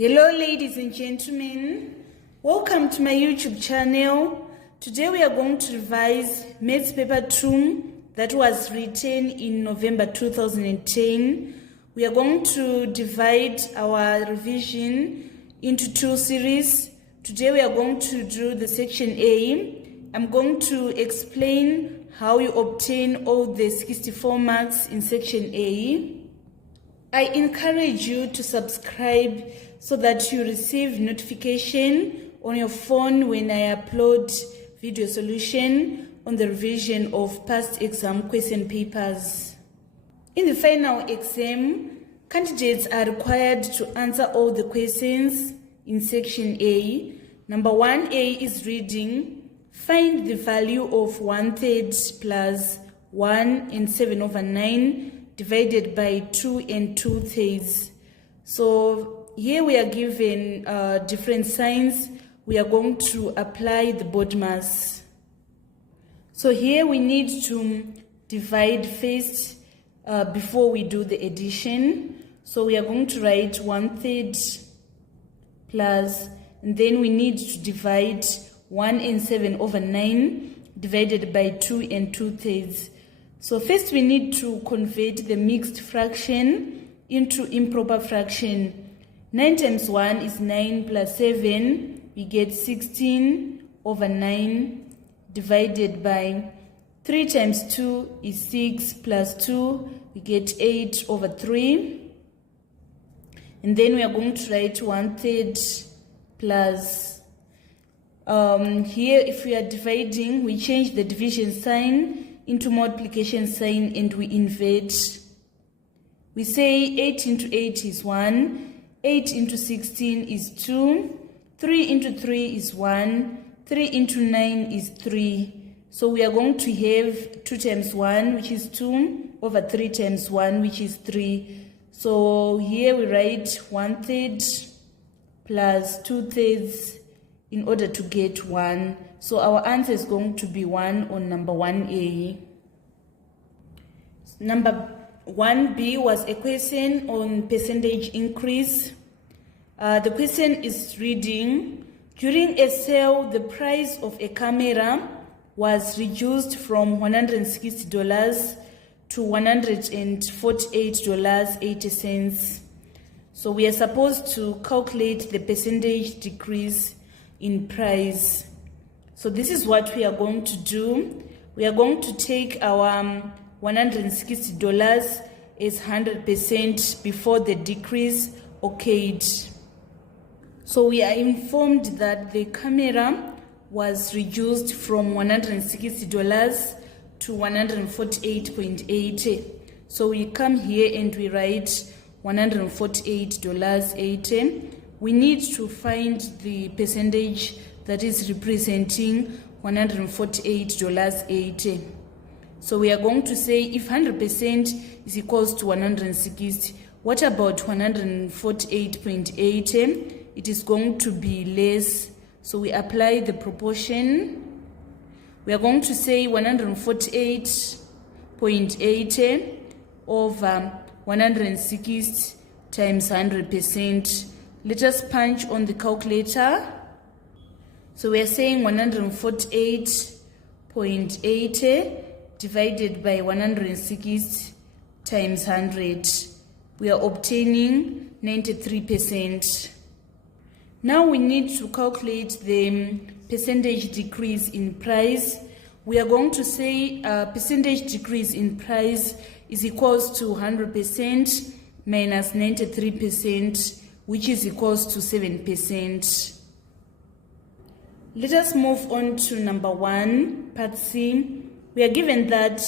Hello ladies and gentlemen, welcome to my YouTube channel. Today we are going to revise Maths Paper 2 that was written in November 2010. We are going to divide our revision into two series. Today we are going to do the section A. I'm going to explain how you obtain all the 64 marks in section A. I encourage you to subscribe so that you receive notification on your phone when I upload video solution on the revision of past exam question papers. In the final exam, candidates are required to answer all the questions in section A. Number 1A is reading. Find the value of 1/3 plus 1 and 7/9 divided by 2 and 2/3. So here we are given different signs. We are going to apply the BODMAS. So here we need to divide first before we do the addition. So we are going to write 1/3 plus, and then we need to divide 1 and 7/9 divided by 2 and 2/3. So first we need to convert the mixed fraction into improper fraction. 9 times 1 is 9 plus 7. We get 16/9 divided by 3 times 2 is 6 plus 2. We get 8/3. And then we are going to write 1/3 plus. Here if we are dividing, we change the division sign into multiplication sign and we invert. We say 8 into 8 is 1, 8 into 16 is 2, 3 into 3 is 1, 3 into 9 is 3. So we are going to have 2 times 1, which is 2, over 3 times 1, which is 3. So here we write 1/3 plus 2/3 in order to get 1. So our answer is going to be 1 on number 1A. Number 1B was a question on percentage increase. The question is reading, during a sale, the price of a camera was reduced from $160 to $148.80. So we are supposed to calculate the percentage decrease in price. So this is what we are going to do. We are going to take our $160 as 100% before the decrease occurred. So we are informed that the camera was reduced from $160 to $148.80. So we come here and we write $148.80. We need to find the percentage that is representing $148.80. So we are going to say if 100% is equals to 160, what about 148.80? It is going to be less. So we apply the proportion. We are going to say 148.80 over 160 times 100%. Let us punch on the calculator. So we are saying 148.80 divided by 160 times 100. We are obtaining 93%. Now we need to calculate the percentage decrease in price. We are going to say percentage decrease in price is equals to 100% minus 93%, which is equals to 7%. Let us move on to number 1, part C. We are given that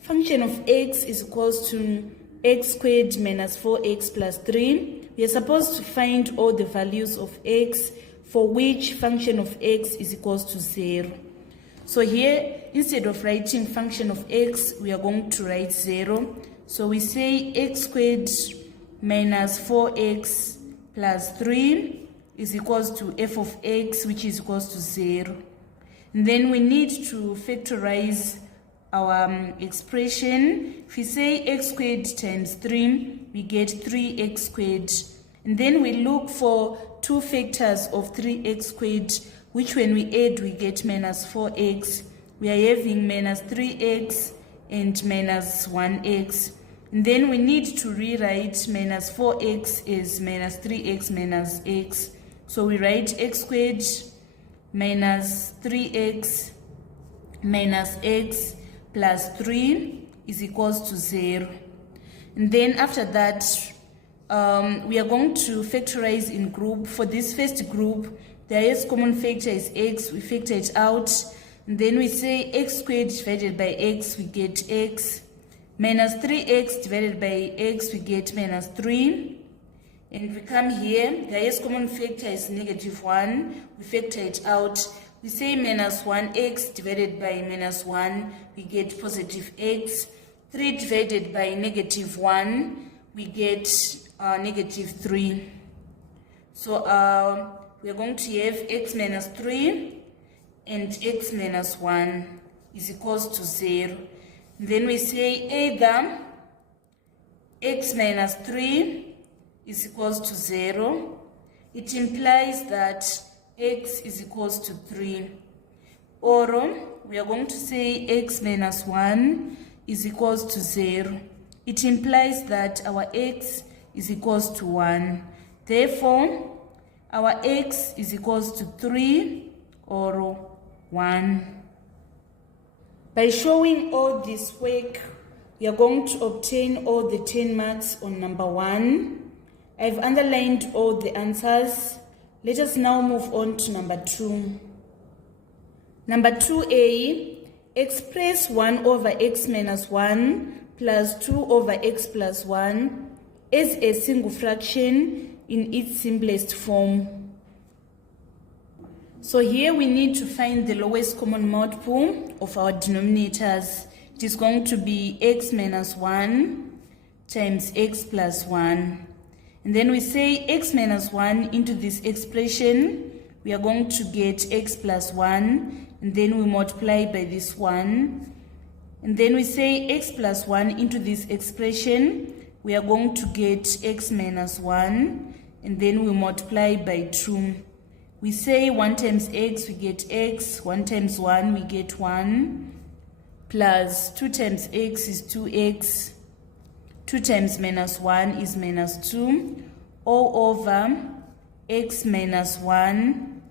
function of x is equals to x squared minus 4x plus 3. We are supposed to find all the values of x for which function of x is equals to 0. So here, instead of writing function of x, we are going to write 0. So we say x squared minus 4x plus 3 is equals to f of x, which is equals to 0. And then we need to factorize our expression. If we say x squared times 3, we get 3x squared. And then we look for two factors of 3x squared, which when we add, we get minus 4x. We are having minus 3x and minus 1x. And then we need to rewrite minus 4x as minus 3x minus x. So we write x squared minus 3x minus x plus 3 is equals to 0. And then after that, we are going to factorize in group. For this first group, the highest common factor is x. We factor it out. And then we say x squared divided by x, we get x. Minus 3x divided by x, we get minus 3. And we come here, the highest common factor is negative 1. We factor it out. We say minus 1x divided by minus 1, we get positive x. 3 divided by negative 1, we get negative 3. So we are going to have x minus 3 and x minus 1 is equals to 0. Then we say either x minus 3 is equals to 0. It implies that x is equals to 3. Or we are going to say x minus 1 is equals to 0. It implies that our x is equals to 1. Therefore, our x is equals to 3 or 1. By showing all this work, we are going to obtain all the 10 marks on number 1. I've underlined all the answers. Let us now move on to number 2. Number 2a, express 1 over x minus 1 plus 2 over x plus 1 as a single fraction in its simplest form. So here we need to find the lowest common multiple of our denominators. It is going to be x minus 1 times x plus 1. And then we say x minus 1 into this expression. We are going to get x plus 1. And then we multiply by this 1. And then we say x plus 1 into this expression. We are going to get x minus 1. And then we multiply by 2. We say 1 times x, we get x. 1 times 1, we get 1. Plus 2 times x is 2x. 2 times minus 1 is minus 2. All over x minus 1,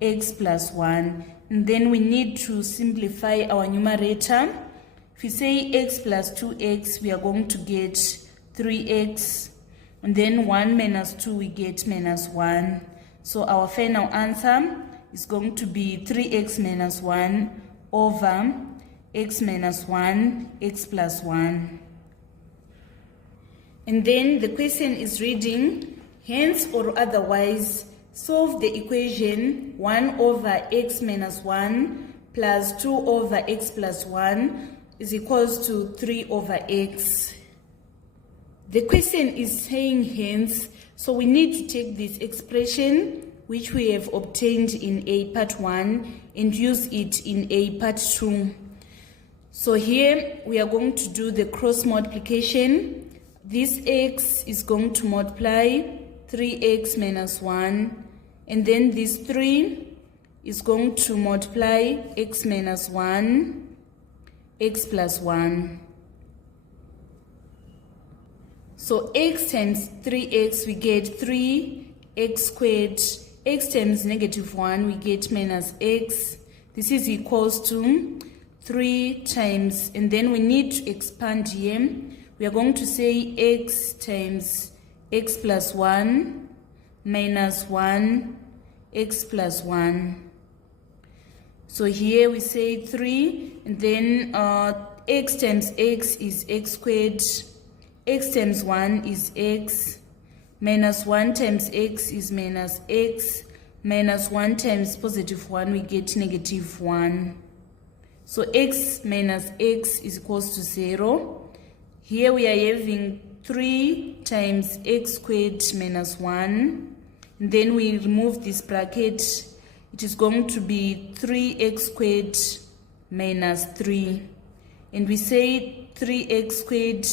x plus 1. And then we need to simplify our numerator. If we say x plus 2x, we are going to get 3x. And then 1 minus 2, we get minus 1. So our final answer is going to be 3x minus 1 over x minus 1, x plus 1. And then the question is reading, hence or otherwise, solve the equation 1 over x minus 1 plus 2 over x plus 1 is equals to 3 over x. The question is saying hence, so we need to take this expression which we have obtained in A part 1 and use it in A part 2. So here we are going to do the cross multiplication. This x is going to multiply 3x minus 1, and then this 3 is going to multiply x minus 1, x plus 1. So x times 3x, we get 3x squared. X times negative 1, we get minus x. This is equals to 3 times, and then we need to expand here. We are going to say x times x plus 1 minus 1, x plus 1. So here we say 3, and then x times x is x squared. X times 1 is x. Minus 1 times x is minus x. Minus 1 times positive 1, we get negative 1. So x minus x is equals to 0. Here we are having 3 times x squared minus 1. And then we remove this bracket. It is going to be 3x squared minus 3. And we say 3x squared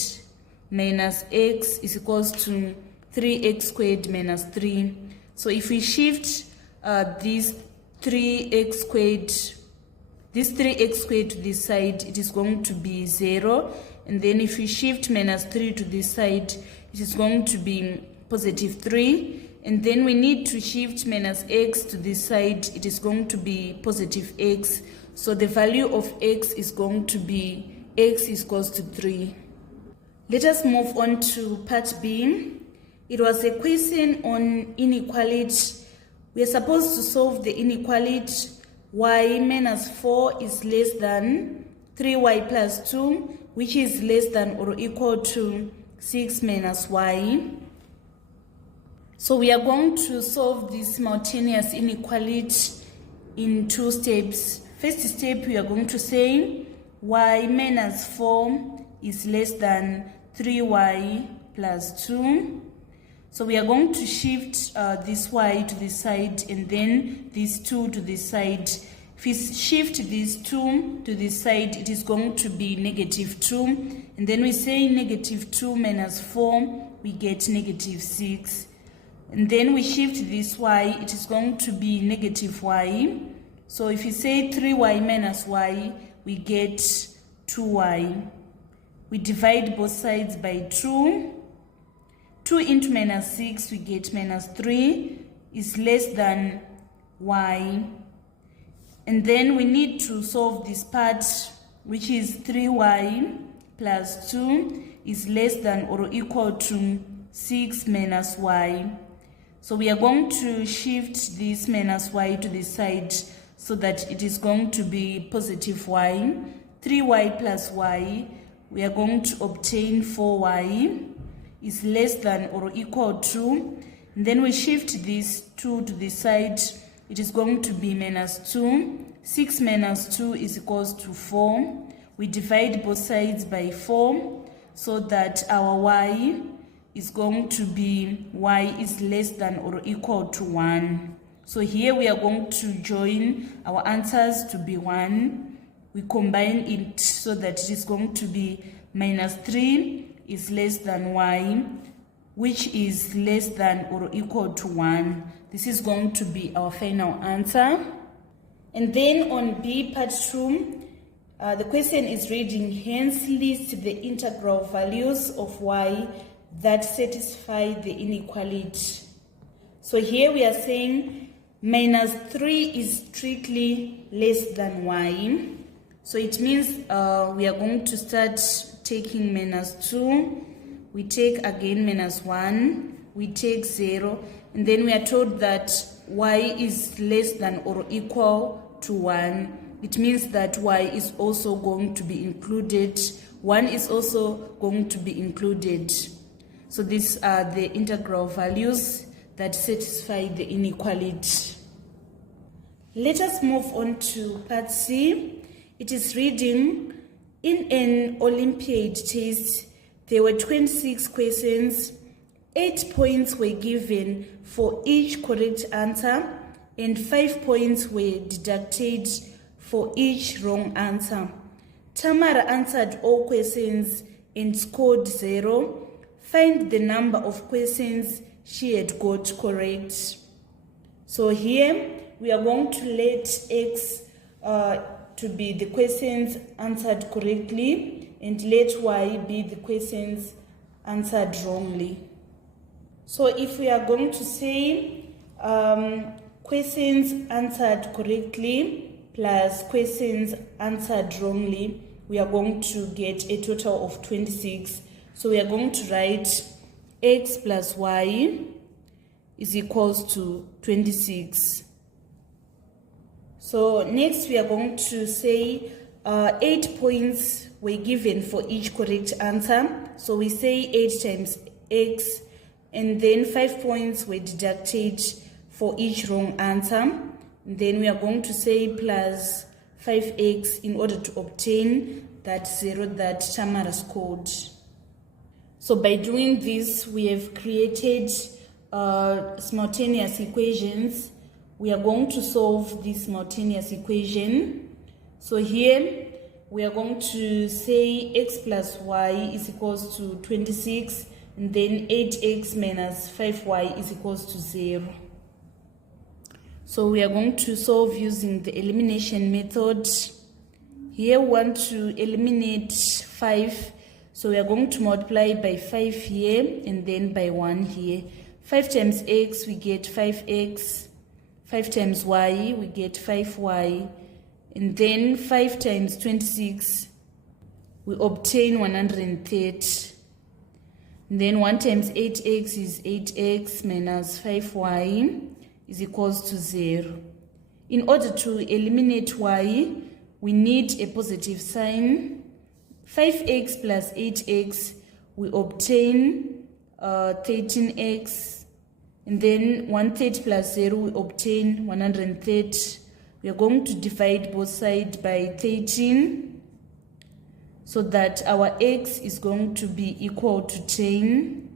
minus x is equals to 3x squared minus 3. So if we shift this 3x squared to this side, it is going to be 0. And then if we shift minus 3 to this side, it is going to be positive 3. And then we need to shift minus x to this side, it is going to be positive x. So the value of x is going to be x is equals to 3. Let us move on to part B. It was a question on inequality. We are supposed to solve the inequality y minus 4 is less than 3y plus 2, which is less than or equal to 6 minus y. So we are going to solve this simultaneous inequality in 2 steps. First step, we are going to say y minus 4 is less than 3y plus 2. So we are going to shift this y to this side and then this 2 to this side. If we shift this 2 to this side, it is going to be negative 2. And then we say negative 2 minus 4, we get negative 6. And then we shift this y, it is going to be negative y. So if you say 3y minus y, we get 2y. We divide both sides by 2. 2 into minus 6, we get minus 3 is less than y. And then we need to solve this part, which is 3y plus 2 is less than or equal to 6 minus y. So we are going to shift this minus y to the side so that it is going to be positive y. 3y plus y, we are going to obtain 4y is less than or equal to. And then we shift this 2 to the side, it is going to be minus 2. 6 minus 2 is equals to 4. We divide both sides by 4 so that our y is going to be y is less than or equal to 1. So here we are going to join our answers to be 1. We combine it so that it is going to be minus 3 is less than y, which is less than or equal to 1. This is going to be our final answer. And then on B part 2, the question is reading, hence list the integral values of y that satisfy the inequality. So here we are saying minus 3 is strictly less than y. So it means we are going to start taking minus 2. We take again minus 1. We take 0. And then we are told that y is less than or equal to 1. It means that y is also going to be included. 1 is also going to be included. So these are the integral values that satisfy the inequality. Let us move on to part C. It is reading, in an Olympiad test, there were 26 questions. 8 points were given for each correct answer, and 5 points were deducted for each wrong answer. Tamara answered all questions and scored 0. Find the number of questions she had got correct. So here we are going to let x to be the questions answered correctly and let y be the questions answered wrongly. So if we are going to say questions answered correctly plus questions answered wrongly, we are going to get a total of 26. So we are going to write x plus y is equals to 26. So next we are going to say 8 points were given for each correct answer. So we say 8 times x, and then 5 points were deducted for each wrong answer. And then we are going to say plus 5x in order to obtain that 0 that Tamara scored. So by doing this, we have created simultaneous equations. We are going to solve this simultaneous equation. So here we are going to say x plus y is equals to 26 and then 8x minus 5y is equals to 0. So we are going to solve using the elimination method. Here we want to eliminate 5, so we are going to multiply by 5 here and then by 1 here. 5 times x, we get 5x. 5 times y, we get 5y. And then 5 times 26, we obtain 130. And then 1 times 8x is 8x minus 5y is equals to 0. In order to eliminate y, we need a positive sign. 5x plus 8x, we obtain 13x. And then 130 plus 0, we obtain 130. We are going to divide both sides by 13 so that our x is going to be equal to 10.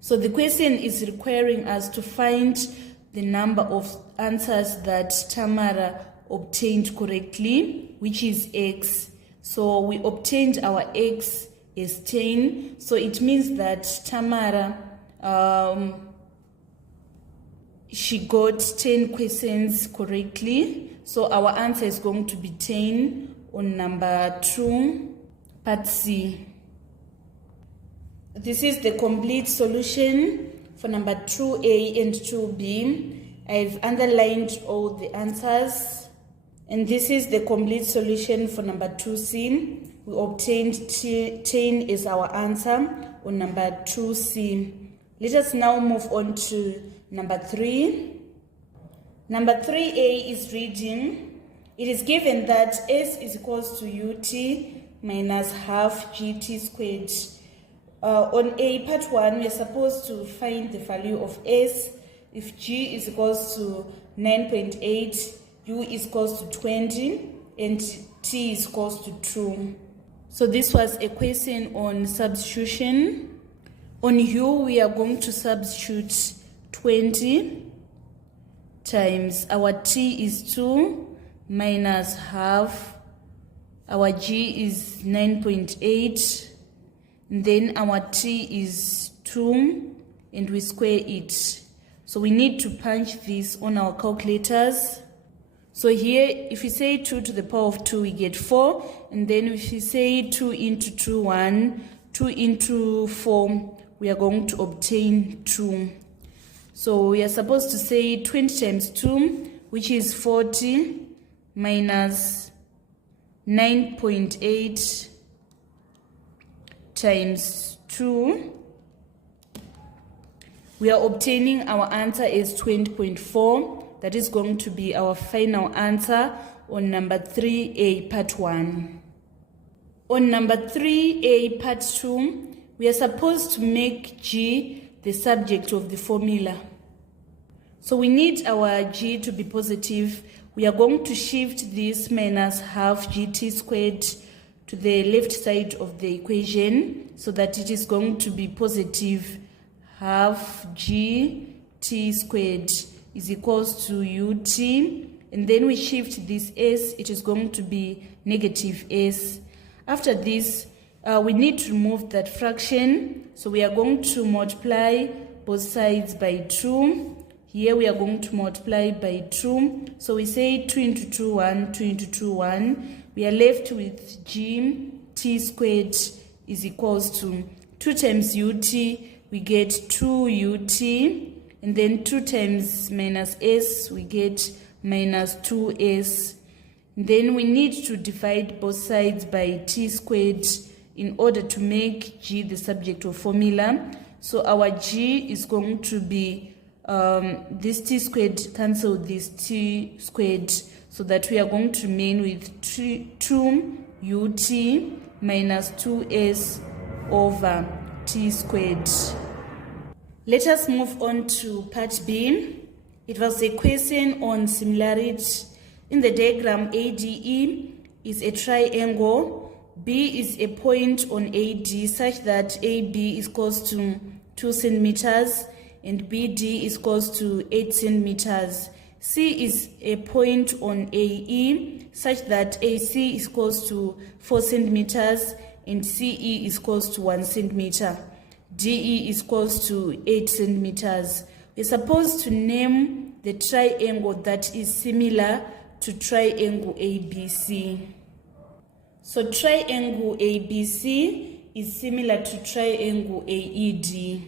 So the question is requiring us to find the number of answers that Tamara obtained correctly, which is x. So we obtained our x as 10. So it means that Tamara, she got 10 questions correctly. So our answer is going to be 10 on number 2, part C. This is the complete solution for number 2A and 2B. I've underlined all the answers. And this is the complete solution for number 2C. We obtained 10 as our answer on number 2C. Let us now move on to number 3. Number 3A is reading. It is given that S is equals to UT minus half GT squared. On A, part 1, we are supposed to find the value of S. If G is equals to 9.8, U is equals to 20, and T is equals to 2. So this was a question on substitution. On U, we are going to substitute 20 times our T is 2 minus half. Our G is 9.8. Then our T is 2 and we square it. So we need to punch this on our calculators. So here, if we say 2 to the power of 2, we get 4. And then if we say 2 into 2, 1, 2 into 4, we are going to obtain 2. So we are supposed to say 20 times 2, which is 40, minus 9.8 times 2. We are obtaining our answer is 20.4. That is going to be our final answer on number 3A, part 1. On number 3A, part 2, we are supposed to make G the subject of the formula. So we need our G to be positive. We are going to shift this minus half GT squared to the left side of the equation so that it is going to be positive half GT squared is equals to UT, and then we shift this S, it is going to be negative S. After this, we need to remove that fraction, so we are going to multiply both sides by 2. Here we are going to multiply by 2, so we say 2 into 2, 1, 2 into 2, 1. We are left with GT squared is equals to 2 times UT, we get 2UT, and then 2 times minus S, we get minus 2S. Then we need to divide both sides by T squared in order to make G the subject of formula. So our G is going to be this T squared cancel this T squared, so that we are going to remain with 2UT minus 2S over T squared. Let us move on to part B. It was a question on similarity. In the diagram, ADE is a triangle. B is a point on AD such that AB is equals to 2 centimeters and BD is equals to 8 centimeters. C is a point on AE such that AC is equals to 4 centimeters and CE is equals to 1 centimeter. DE is equals to 8 centimeters. We're supposed to name the triangle that is similar to triangle ABC. So triangle ABC is similar to triangle AED.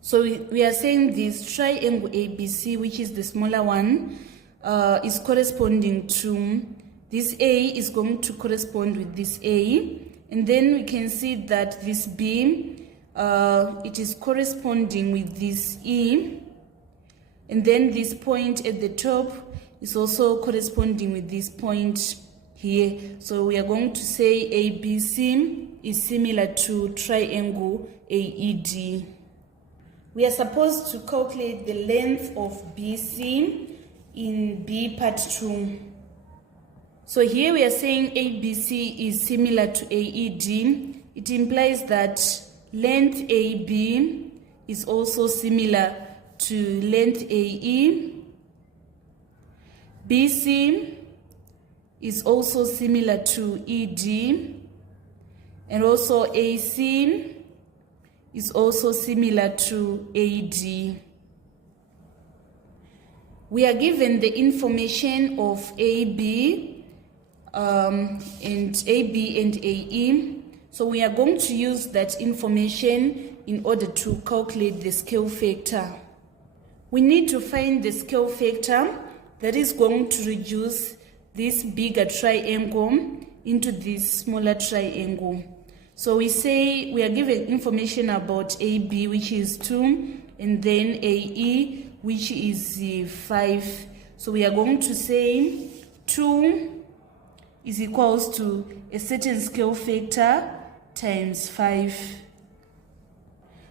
So we are saying this triangle ABC, which is the smaller one, is corresponding to this A is going to correspond with this A. And then we can see that this B, it is corresponding with this E. And then this point at the top is also corresponding with this point here. So we are going to say ABC is similar to triangle AED. We are supposed to calculate the length of BC in B part 2. So here we are saying ABC is similar to AED. It implies that length AB is also similar to length AE. BC is also similar to ED. And also AC is also similar to AD. We are given the information of AB and AB and AE. So we are going to use that information in order to calculate the scale factor. We need to find the scale factor that is going to reduce this bigger triangle into this smaller triangle. So we say we are given information about AB, which is 2, and then AE, which is 5. So we are going to say 2 is equals to a certain scale factor times 5.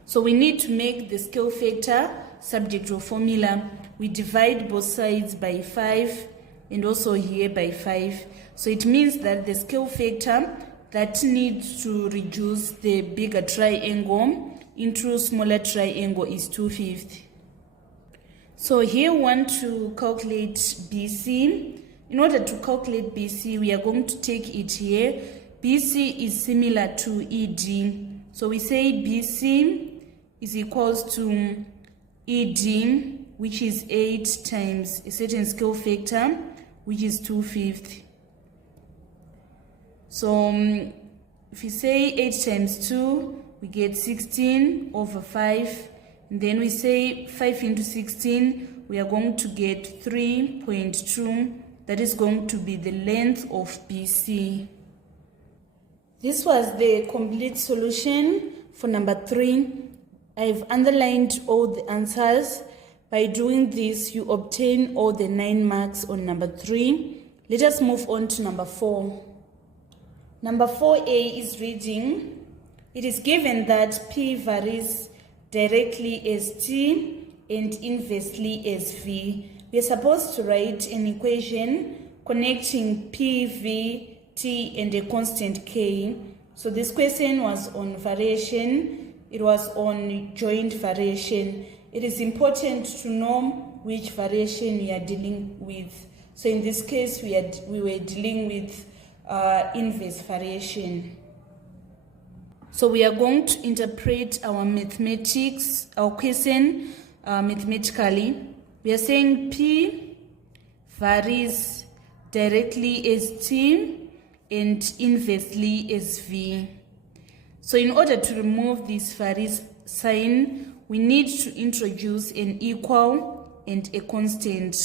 So we need to make the scale factor subject to a formula. We divide both sides by 5 and also here by 5. So it means that the scale factor that needs to reduce the bigger triangle into smaller triangle is 2/5. So here we want to calculate BC. In order to calculate BC, we are going to take it here. BC is similar to ED. So we say BC is equals to ED, which is 8 times a certain scale factor, which is 2/5. So if we say 8 times 2, we get 16 over 5. And then we say 5 into 16, we are going to get 3.2. That is going to be the length of BC. This was the complete solution for number 3. I've underlined all the answers. By doing this, you obtain all the 9 marks on number 3. Let us move on to number 4. Number 4A is reading. It is given that P varies directly as T and inversely as V. We are supposed to write an equation connecting P, V, T and a constant K. So this question was on variation. It was on joint variation. It is important to know which variation we are dealing with. So in this case, we were dealing with inverse variation. So we are going to interpret our mathematics, our question mathematically. We are saying P varies directly as T and inversely as V. So in order to remove this varies sign, we need to introduce an equal and a constant.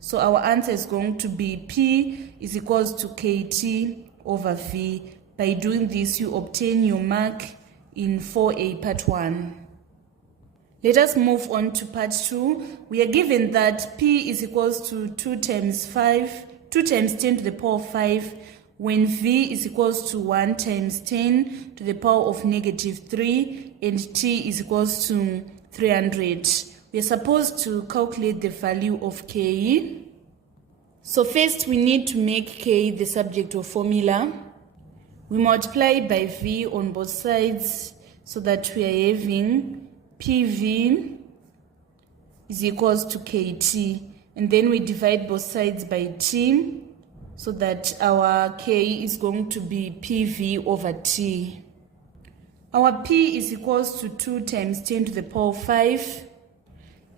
So our answer is going to be P is equals to KT over V. By doing this, you obtain your mark in 4A part 1. Let us move on to part 2. We are given that P is equals to 2 times 10 to the power of 5, when V is equals to 1 times 10 to the power of -3, and T is equals to 300. We are supposed to calculate the value of K. So first we need to make K the subject of formula. We multiply by V on both sides so that we are having PV is equals to KT, and then we divide both sides by T so that our K is going to be PV over T. Our P is equals to 2 times 10 to the power of 5.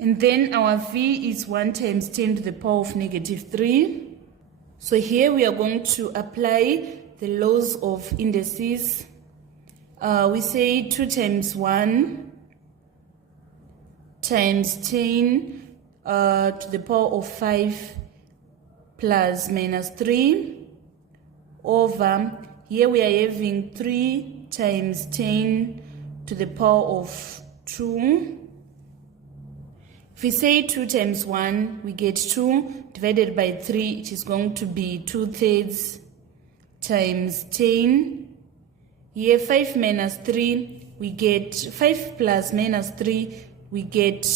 And then our V is 1 times 10 to the power of negative 3. So here we are going to apply the laws of indices. We say 2 times 1 times 10 to the power of 5 plus minus 3 over, here we are having 3 times 10 to the power of 2. If we say 2 times 1, we get 2 divided by 3, it is going to be 2/3 times 10. Here 5 minus 3, we get 5 plus minus 3, we get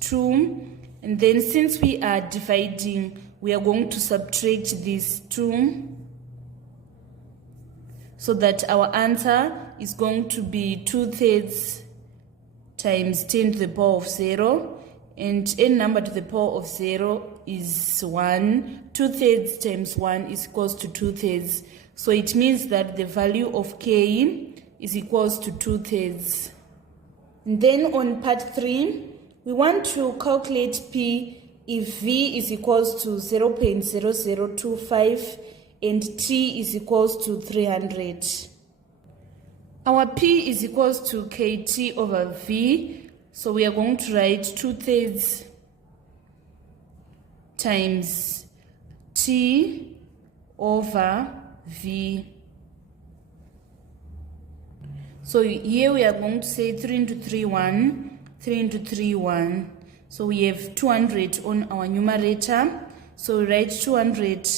2. And then since we are dividing, we are going to subtract this 2. So that our answer is going to be 2/3 times 10 to the power of 0. And any number to the power of 0 is 1. 2/3 times 1 is equals to 2/3. So it means that the value of K is equals to 2/3. And then on part 3, we want to calculate P if V is equals to 0.0025 and T is equals to 300. Our P is equals to KT over V. So we are going to write 2/3 times T over V. So here we are going to say 3 into 3, 1, 3 into 3, 1. So we have 200 on our numerator. So we write 200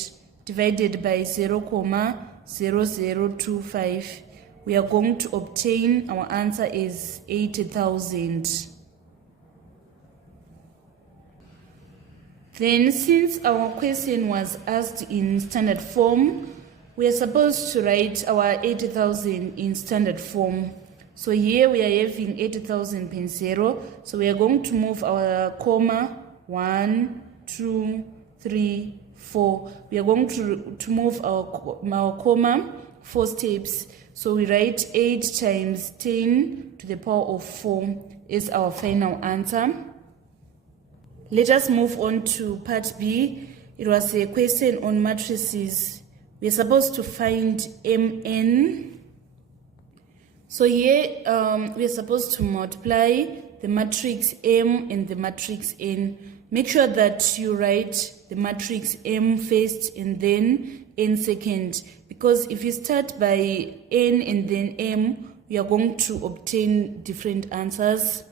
divided by 0.0025. We are going to obtain our answer is 80,000. Then since our question was asked in standard form, we are supposed to write our 80,000 in standard form. So here we are having 80,000.0. So we are going to move our comma 1, 2, 3, 4. We are going to move our comma 4 steps. So we write 8 times 10 to the power of 4 is our final answer. Let us move on to part B. It was a question on matrices. We are supposed to find Mn. So here we are supposed to multiply the matrix M and the matrix N. Make sure that you write the matrix M first and then N second. Because if you start by N and then M, we are going to obtain different answers.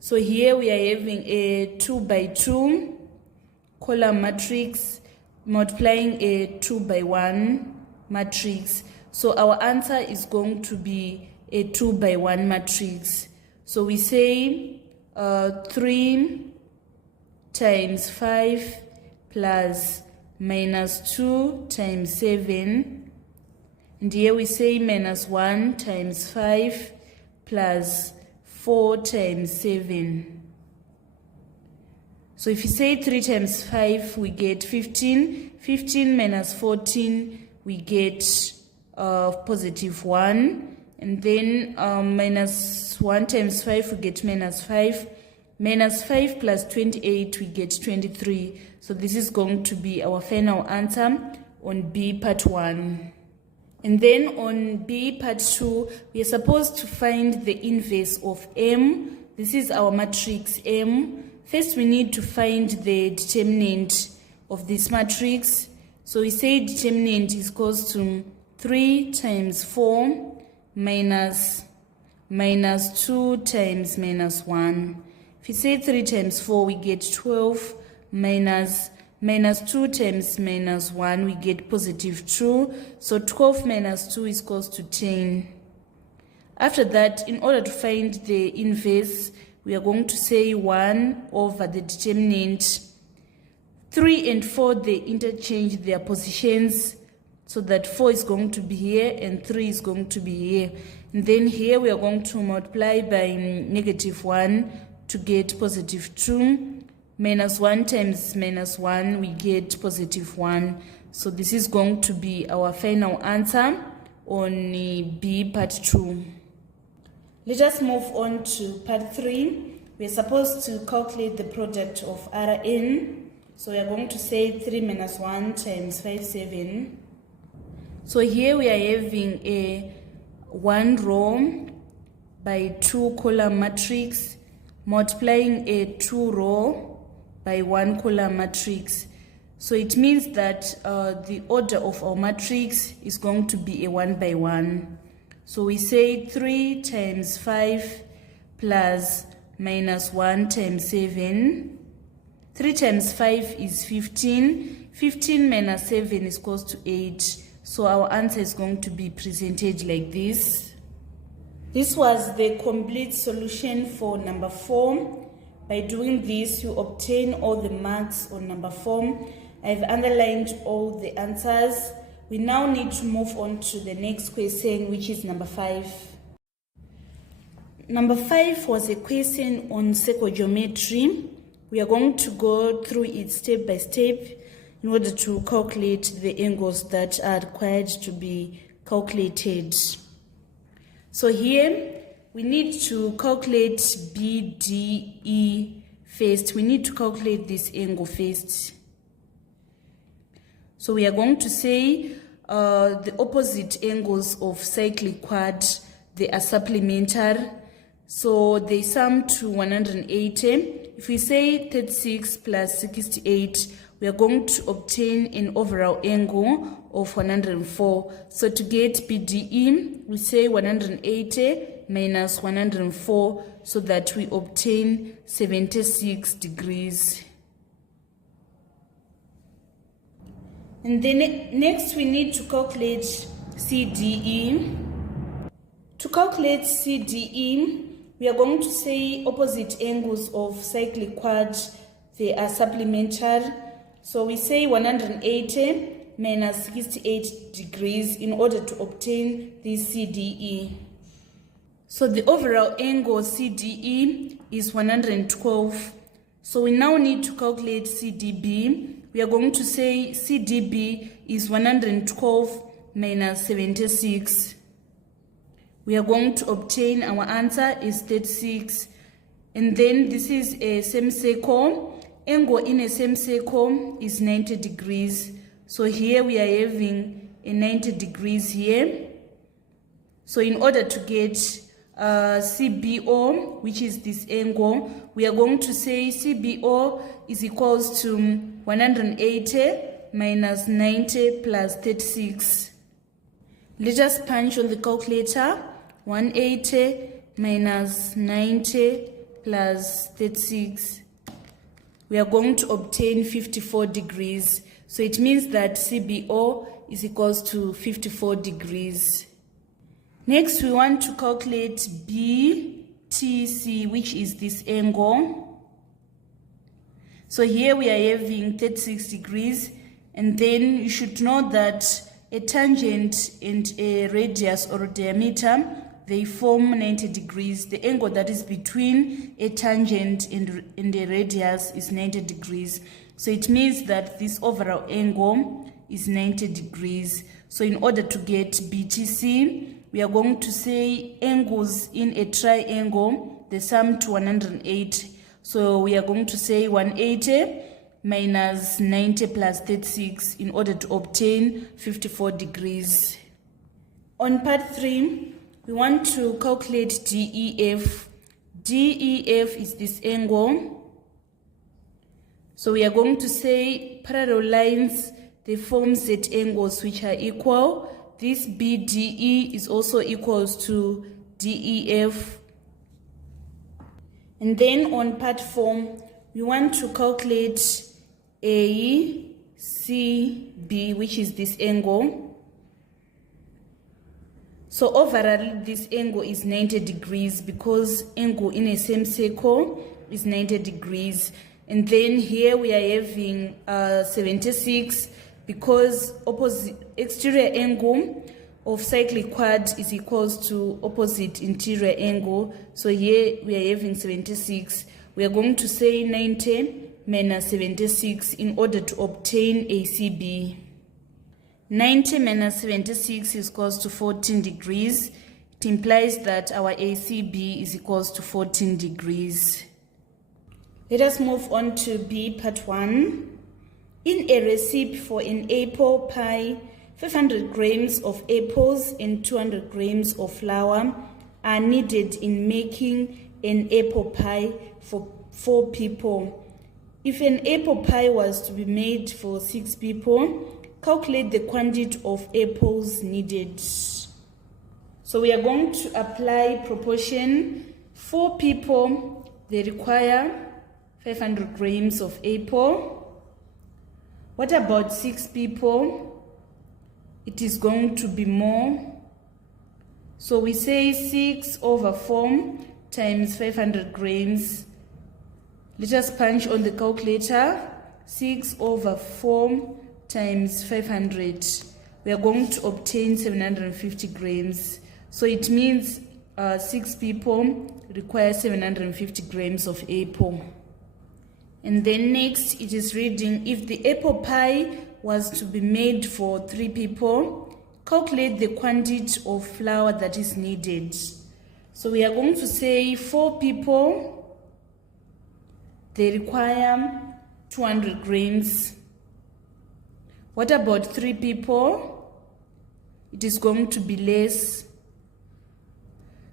So here we are having a 2 by 2 column matrix multiplying a 2 by 1 matrix. So our answer is going to be a 2 by 1 matrix. So we say 3 times 5 plus minus 2 times 7. And here we say minus 1 times 5 plus 4 times 7. So if you say 3 times 5, we get 15. 15 minus 14, we get positive 1. And then minus 1 times 5, we get minus 5. Minus 5 plus 28, we get 23. So this is going to be our final answer on B part 1. And then on B part 2, we are supposed to find the inverse of M. This is our matrix M. First, we need to find the determinant of this matrix. So we say determinant is equals to 3 times 4 minus 2 times minus 1. If you say 3 times 4, we get 12 minus 2 times minus 1, we get positive 2. So 12 minus 2 is equals to 10. After that, in order to find the inverse, we are going to say 1 over the determinant. 3 and 4, they interchange their positions, so that 4 is going to be here and 3 is going to be here. And then here we are going to multiply by negative 1 to get positive 2. Minus 1 times minus 1, we get positive 1. So this is going to be our final answer on B part 2. Let us move on to part 3. We're supposed to calculate the product of Rn. So we are going to say 3 minus 1 times 5, 7. So here we are having a 1 row by 2 column matrix multiplying a 2 row by 1 column matrix. So it means that the order of our matrix is going to be a 1 by 1. So we say 3 times 5 plus minus 1 times 7. 3 times 5 is 15. 15 minus 7 is equals to 8. So our answer is going to be presented like this. This was the complete solution for number 4. By doing this, you obtain all the marks on number 4. I've underlined all the answers. We now need to move on to the next question, which is number 5. Number 5 was a question on circumgeometry. We are going to go through it step by step in order to calculate the angles that are required to be calculated. So here we need to calculate BDE first. We need to calculate this angle first. So we are going to say the opposite angles of cyclic quad, they are supplementary. So they sum to 180. If we say 36 plus 68, we are going to obtain an overall angle of 104. So to get BDE, we say 180 minus 104 so that we obtain 76 degrees. And then next we need to calculate CDE. To calculate CDE, we are going to say opposite angles of cyclic quad, they are supplementary. So we say 180 minus 68 degrees in order to obtain this CDE. So the overall angle CDE is 112. So we now need to calculate CDB. We are going to say CDB is 112 minus 76. We are going to obtain our answer is 36. And then this is a semicircle. Angle in a semicircle is 90 degrees. So here we are having a 90 degrees here. So in order to get CBO, which is this angle, we are going to say CBO is equals to 180 minus 90 plus 36. Let us punch on the calculator. 180 minus 90 plus 36. We are going to obtain 54 degrees. So it means that CBO is equals to 54 degrees. Next, we want to calculate BTC, which is this angle. So here we are having 36 degrees. And then you should know that a tangent and a radius or a diameter, they form 90 degrees. The angle that is between a tangent and a radius is 90 degrees. So it means that this overall angle is 90 degrees. So in order to get BTC, we are going to say angles in a triangle, they sum to 108. So we are going to say 180 minus 90 plus 36 in order to obtain 54 degrees. On part 3, we want to calculate DEF. DEF is this angle. So we are going to say parallel lines, they form set angles which are equal. This BDE is also equals to DEF. And then on part 4, we want to calculate ACB, which is this angle. So overall, this angle is 90 degrees because angle in a semicircle is 90 degrees. And then here we are having 76 because opposite exterior angle of cyclic quad is equals to opposite interior angle. So here we are having 76. We are going to say 90 minus 76 in order to obtain ACB. 90 minus 76 is equals to 14 degrees. it implies that our ACB is equals to 14 degrees. Let us move on to B part 1. In a recipe for an apple pie, 500 grams of apples and 200 grams of flour are needed in making an apple pie for 4 people. If an apple pie was to be made for 6 people, calculate the quantity of apples needed. So we are going to apply proportion. 4 people, they require 500 grams of apple. What about 6 people? It is going to be more. So we say 6 over 4 times 500 grams. Let us punch on the calculator. 6 over 4 times 500. We are going to obtain 750 grams. So it means 6 people require 750 grams of apple. And then next it is reading, if the apple pie was to be made for 3 people, calculate the quantity of flour that is needed. So we are going to say 4 people, they require 200 grams. What about 3 people? It is going to be less.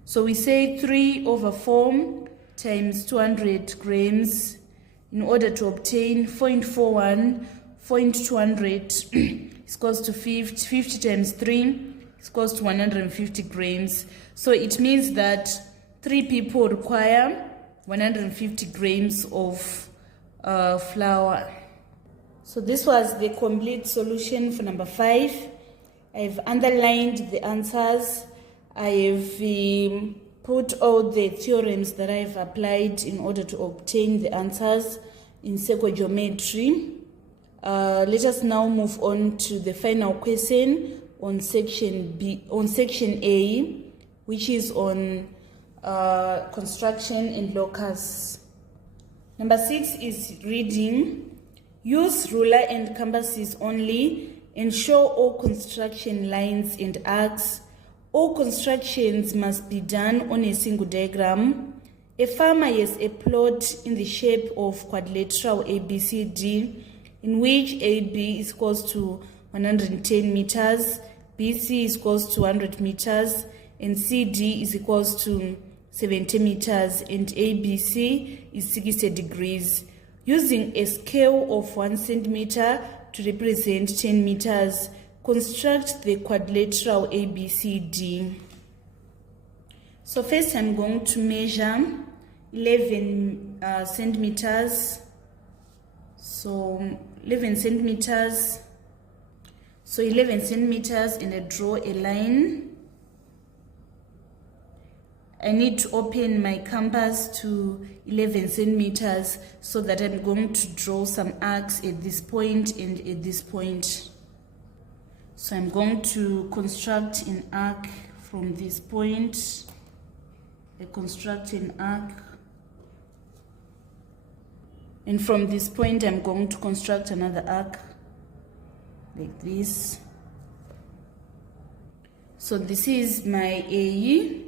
So we say 3 over 4 times 200 grams. In order to obtain 0.41, 0.200 is equals to 50. 50 times 3 is equals to 150 grams. So it means that 3 people require 150 grams of flour. So this was the complete solution for number 5. I've underlined the answers. I have put all the theorems that I've applied in order to obtain the answers in circugeometry. Let us now move on to the final question on section A, which is on construction and locus. Number 6 is reading, use ruler and compasses only and show all construction lines and arcs. All constructions must be done on a single diagram. A farmer has a plot in the shape of quadrilateral ABCD, in which AB is equals to 110 meters, BC is equals to 100 meters, and CD is equals to 70 meters, and ABC is 60 degrees. Using a scale of 1 centimeter to represent 10 meters, construct the quadrilateral ABCD. So first I'm going to measure 11 centimeters. So 11 centimeters. So 11 centimeters, and I draw a line. I need to open my compass to 11 centimeters so that I'm going to draw some arcs at this point and at this point. So I'm going to construct an arc from this point. I construct an arc. And from this point, I'm going to construct another arc like this. So this is my A.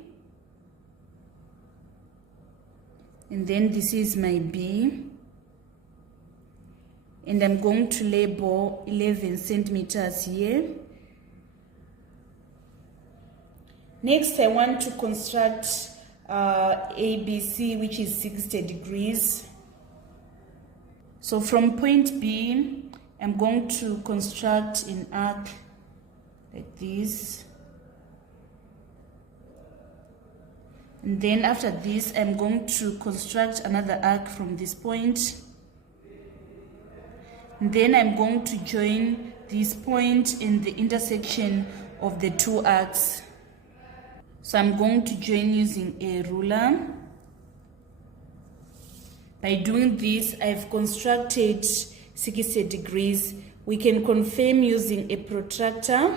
And then this is my B. And I'm going to label 11 centimeters here. Next, I want to construct ABC, which is 60 degrees. So from point B, I'm going to construct an arc like this. And then after this, I'm going to construct another arc from this point. And then I'm going to join this point in the intersection of the 2 arcs. So I'm going to join using a ruler. By doing this, I've constructed 60 degrees. We can confirm using a protractor.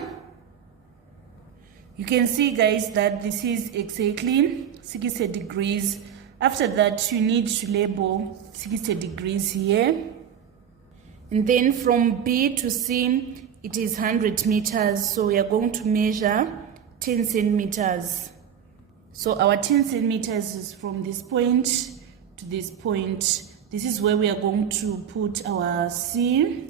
You can see, guys, that this is exactly 60 degrees. After that, you need to label 60 degrees here. And then from B to C, it is 100 meters. So we are going to measure 10 centimeters. So our 10 centimeters is from this point to this point. This is where we are going to put our C.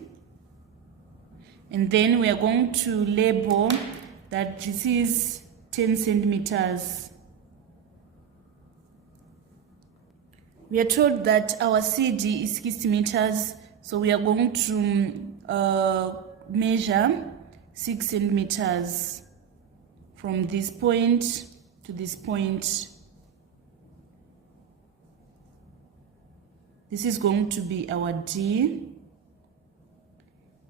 And then we are going to label that this is 10 centimeters. We are told that our CD is 60 meters, so we are going to measure 6 centimeters from this point to this point. This is going to be our D.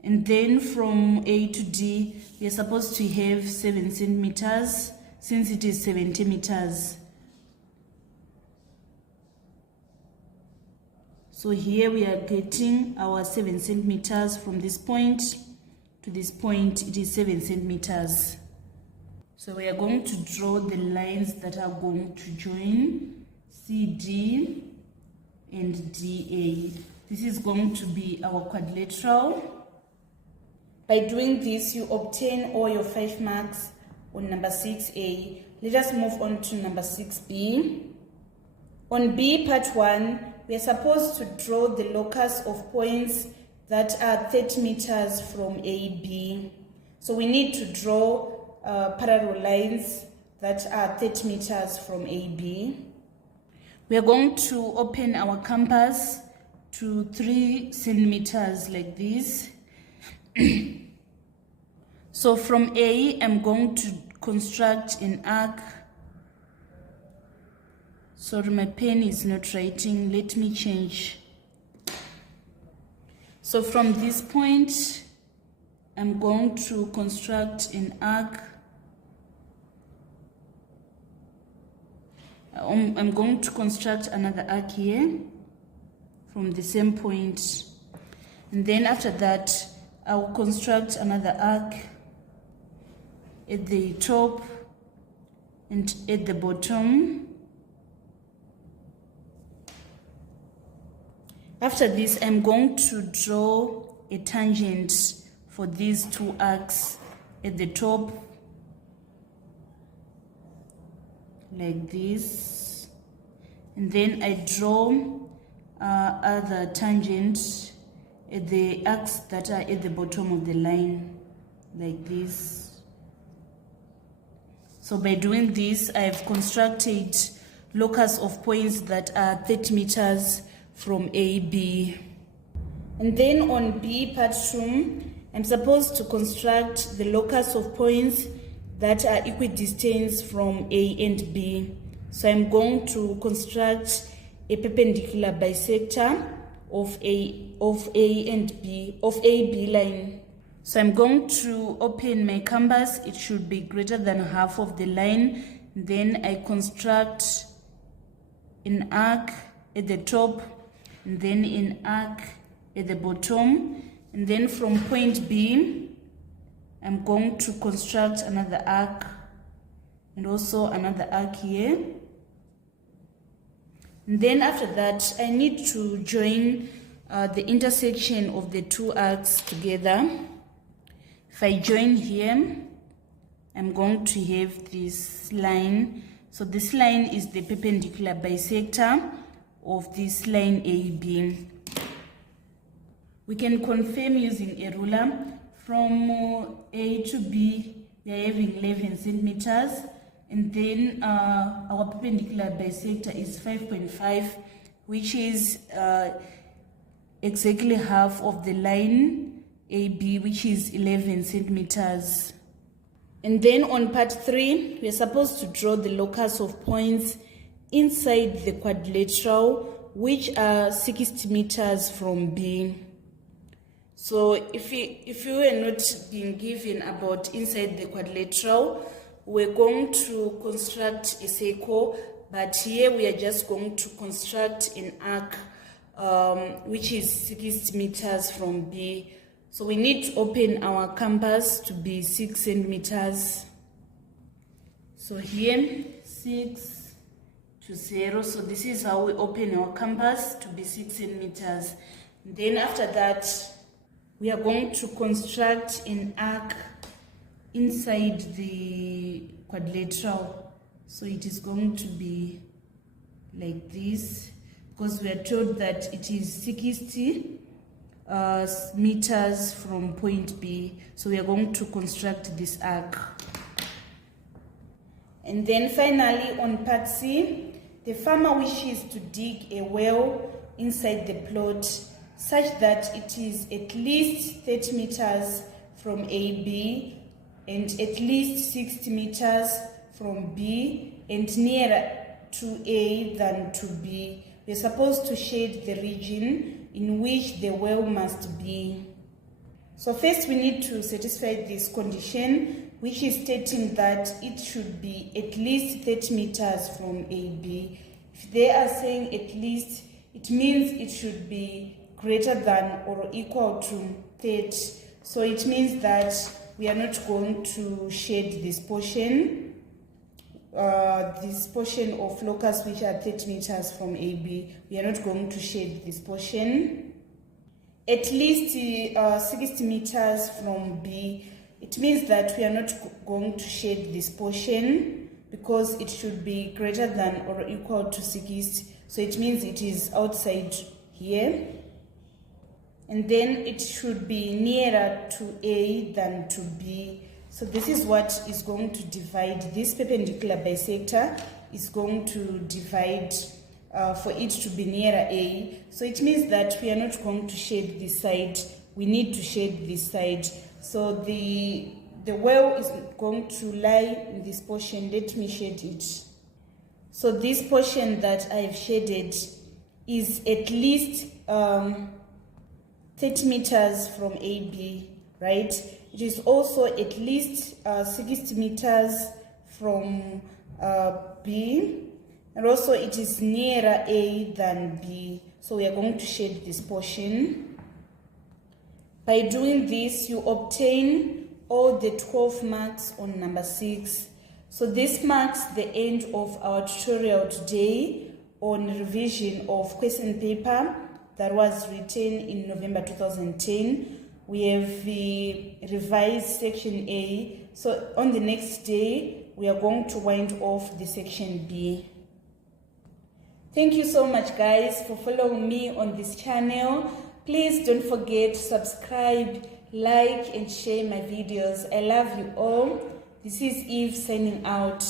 And then from A to D, we are supposed to have 7 centimeters since it is 70 meters. So here we are getting our 7 centimeters from this point to this point. It is 7 centimeters. So we are going to draw the lines that are going to join CD and DA. This is going to be our quadrilateral. By doing this, you obtain all your 5 marks on number 6A. Let us move on to number 6B. On B, part 1, we are supposed to draw the locus of points that are 30 meters from AB. So we need to draw parallel lines that are 30 meters from AB. We are going to open our compass to 3 centimeters like this. So from A, I'm going to construct an arc. Sorry, my pen is not writing. Let me change. So from this point, I'm going to construct an arc. I'm going to construct another arc here from the same point. And then after that, I will construct another arc at the top and at the bottom. After this, I'm going to draw a tangent for these 2 arcs at the top, like this. And then I draw other tangents at the arcs that are at the bottom of the line, like this. So by doing this, I have constructed locus of points that are 30 meters from AB. And then on B, part 2, I'm supposed to construct the locus of points that are equidistant from A and B. So I'm going to construct a perpendicular bisector of A and B, of AB line. So I'm going to open my canvas. It should be greater than half of the line. Then I construct an arc at the top, and then an arc at the bottom. And then from point B, I'm going to construct another arc and also another arc here. And then after that, I need to join the intersection of the 2 arcs together. If I join here, I'm going to have this line. So this line is the perpendicular bisector of this line AB. We can confirm using a ruler. From A to B, we are having 11 centimeters. And then our perpendicular bisector is 5.5, which is exactly half of the line AB, which is 11 centimeters. And then on part 3, we are supposed to draw the locus of points inside the quadrilateral, which are 60 meters from B. So if you were not being given about inside the quadrilateral, we're going to construct a circle, but here we are just going to construct an arc, which is 60 meters from B. So we need to open our compass to be 6 centimeters. So here, 6 to 0. So this is how we open our compass to be 6 centimeters. Then after that, we are going to construct an arc inside the quadrilateral. So it is going to be like this, because we are told that it is 60 meters from point B. So we are going to construct this arc. And then finally on part C, the farmer wishes to dig a well inside the plot such that it is at least 30 meters from AB and at least 60 meters from B and nearer to A than to B. We are supposed to shade the region in which the well must be. So first we need to satisfy this condition, which is stating that it should be at least 30 meters from AB. If they are saying at least, it means it should be greater than or equal to 30. So it means that we are not going to shade this portion of locus which are 30 meters from AB. We are not going to shade this portion. At least 60 meters from B. It means that we are not going to shade this portion because it should be greater than or equal to 60. So it means it is outside here. And then it should be nearer to A than to B. So this is what is going to divide this perpendicular bisector, is going to divide for it to be nearer A. So it means that we are not going to shade this side, we need to shade this side. So the well is going to lie in this portion. Let me shade it. So this portion that I've shaded is at least 30 meters from AB, right? It is also at least 60 meters from B, and also it is nearer A than B. So we are going to shade this portion. By doing this, you obtain all the 12 marks on number 6. So this marks the end of our tutorial today on revision of question paper that was written in November 2010. We have revised section A. So on the next day, we are going to wind off the section B. Thank you so much, guys, for following me on this channel. Please don't forget to subscribe, like, and share my videos. I love you all. This is Eve signing out.